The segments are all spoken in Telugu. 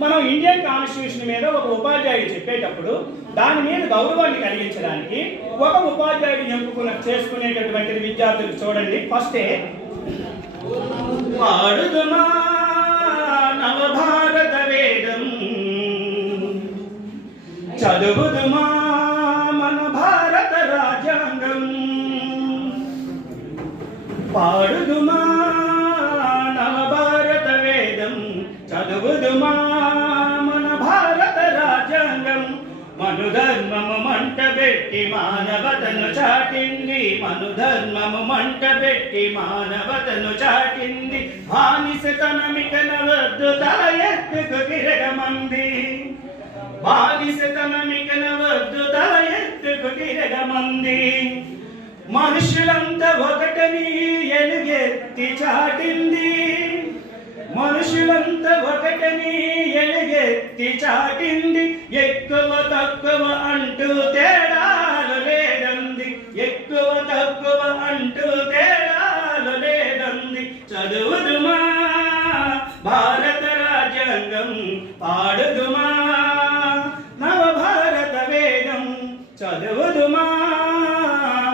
మనం ఇండియన్ కాన్స్టిట్యూషన్ మీద ఒక ఉపాధ్యాయుడు చెప్పేటప్పుడు దాని మీద గౌరవాన్ని కలిగించడానికి ఒక ఉపాధ్యాయుడు ఎంపుకున్న చేసుకునేటటువంటి విద్యార్థులు చూడండి. ఫస్టే పాడుదుమా నవభారత వేదం? చదువుదుమా మన భారత రాజ్యాంగం? పాడు పెట్టి మానవతను చాటింది మనుధర్మము మంట పెట్టి మానవతను చాటింది. బానిసతనమిక నవద్దు తల ఎత్తుకు తిరగమంది బానిసతనమిక నవద్దు తల ఎత్తుకు తిరగమంది మనుషులంతా ఒకటని ఎలుగెత్తి చాటింది. మనుషులంతా ఒకటని ఎలుగెత్తి చాటింది. ఎక్కువ తక్కువ అంటూ తేడాలు లేదంది. ఎక్కువ తక్కువ అంటూ తేడాలు లేదంది. చదువుదుమా? భారత రాజ్యాంగం పాడుదుమా? నవభారత వేదం చదువుదుమా?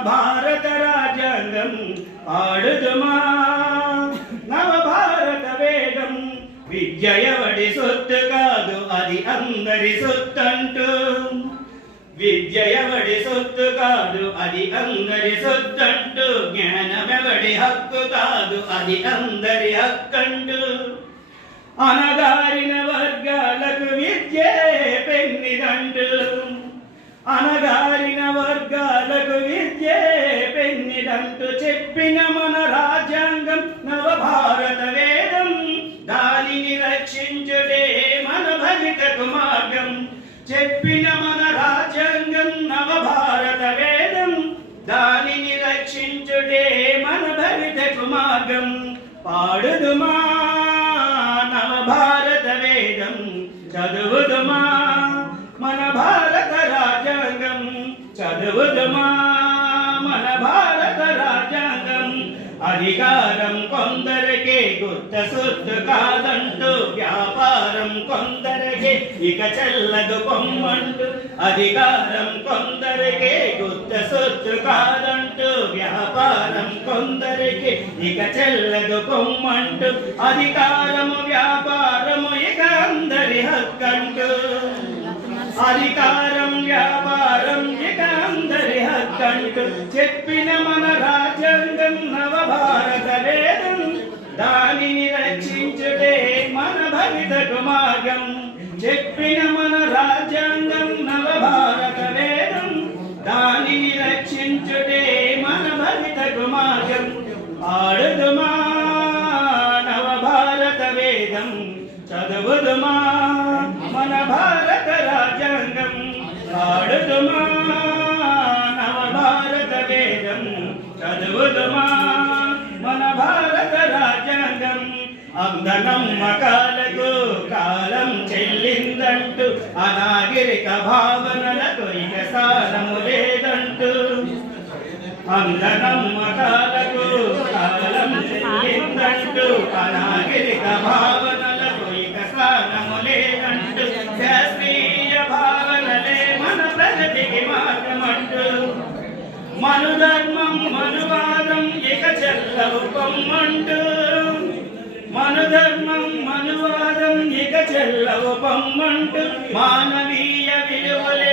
భారత రాజ్యాంగం పాడుదుమా నవభారత వేదం విద్య ఒక్కరి సొత్తు కాదు అది అందరి సొత్తంటూ. విద్య ఎవడి సొత్తు కాదు అది అందరి సొత్తంటూ. జ్ఞానమెవడి హక్కు కాదు అది అందరి హక్కంటూ. అనగారిన వర్గాలకు విద్య పెన్నిదంటు. అనగారిన వర్గాలకు విద్య పెన్నిదంటు. చెప్పిన మన రాజ్యాంగం నవభారత చెప్పిన మన రాజ్యాంగం నవభారత వేదం. దానిని రక్షించుడే మన భవితకు మార్గం పాడుదుమా నవభారత వేదం. చదువుదుమా మన భారత రాజ్యాంగం. చదువుదుమా మన భారత రాజ్యాంగం. అధికారం కొందరికే గుర్త సొత్తు కాదంట. ఇక చెల్లదు పొమ్మంటూ అధికారం కొందరికే గుత్త సొత్తు కాదంటూ వ్యాపారం కొందరికి ఇక చెల్లదు పొమ్మంటూ అధికారము వ్యాపారము ఇక అందరి హక్కంటూ. అధికారం వ్యాపారం ఇక అందరి హక్కంటూ. చెప్పిన మన రాజ్యాంగం నవభారత వేదం దానిని రక్షించుటే మన భవితకు మార్గం. చెప్పిన మన రాజ్యాంగం నవభారత వేదం. దానిని రక్షించుటే మన భవితకు మార్గం ఆడుదుమా నవభారత వేదం. చదువుదుమా మన భారత రాజ్యాంగం. ఆడుదుమా నవభారత వేదం. చదువుదుమా మన భారత రాజ్యాంగం. అందనం మకార అనాగిరిక భావనలకు ఇక స్థానము లేదంటూ. అంధనమ్మకాలకు కాలం చెల్లిందంటూ అనాగిరిక భావనలకు ఇక సారము లేదంటూ. శాస్త్రీయ భావనలే మన ప్రగతికి మార్గమంటూ. మనుధర్మం మనువాదం ఇక చెల్లవు పొమ్మంటూ మనుధర్మం మనువాదం ఇక చెల్లవు బొమ్మంటూ మానవీయ విలువలే